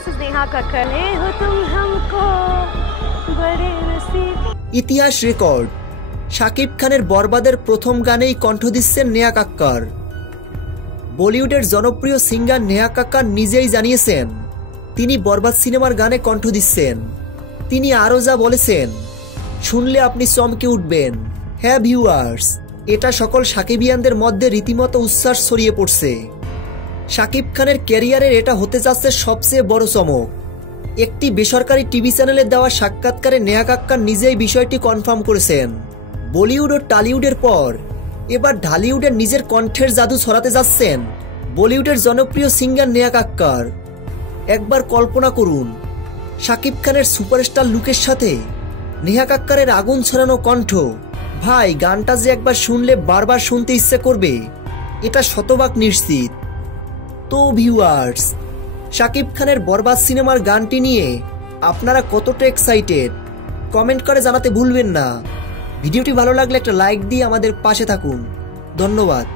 This is Neha Kakkar. हो तुम हमको बड़े नसीब। ইতিহাস রেকর্ড, শাকিব খানের বরবাদের প্রথম গানেই কণ্ঠ দিচ্ছেন নেহা কাক্কার। বলিউডের জনপ্রিয় সিঙ্গার নেহা কাক্কার নিজেই জানিয়েছেন তিনি বরবাদ সিনেমার গানে কণ্ঠ দিচ্ছেন। তিনি আরও যা বলেছেন শুনলে আপনি চমকে উঠবেন। হ্যাঁ ভিউয়ার্স, এটা সকল শাকিবিয়ানদের মধ্যে রীতিমতো উচ্ছ্বাস ছড়িয়ে পড়ছে। শাকিব খানের ক্যারিয়ারের এটা হতে যাচ্ছে সবচেয়ে বড় চমক। একটি বেসরকারি টিভি চ্যানেলে দেওয়া সাক্ষাৎকারে নেহা কাক্কার নিজেই বিষয়টি কনফার্ম করেছেন। বলিউড ও টলিউডের পর এবার ঢালিউডের নিজের কণ্ঠের জাদু ছড়াতে যাচ্ছেন বলিউডের জনপ্রিয় সিঙ্গার নেহা কাক্কার। একবার কল্পনা করুন, শাকিব খানের সুপারস্টার লুকের সাথে নেহা কাক্কারের আগুন ছড়ানো কণ্ঠ। ভাই, গানটা যে একবার শুনলে বারবার শুনতে ইচ্ছে করবে, এটা শতভাগ নিশ্চিত। তো ভিউয়ার্স, শাকিব খানের বরবাদ সিনেমার গানটি নিয়ে আপনারা কতটা এক্সাইটেড কমেন্ট করে জানাতে ভুলবেন না। ভিডিওটি ভালো লাগলে একটা লাইক দিয়ে আমাদের পাশে থাকুন। ধন্যবাদ।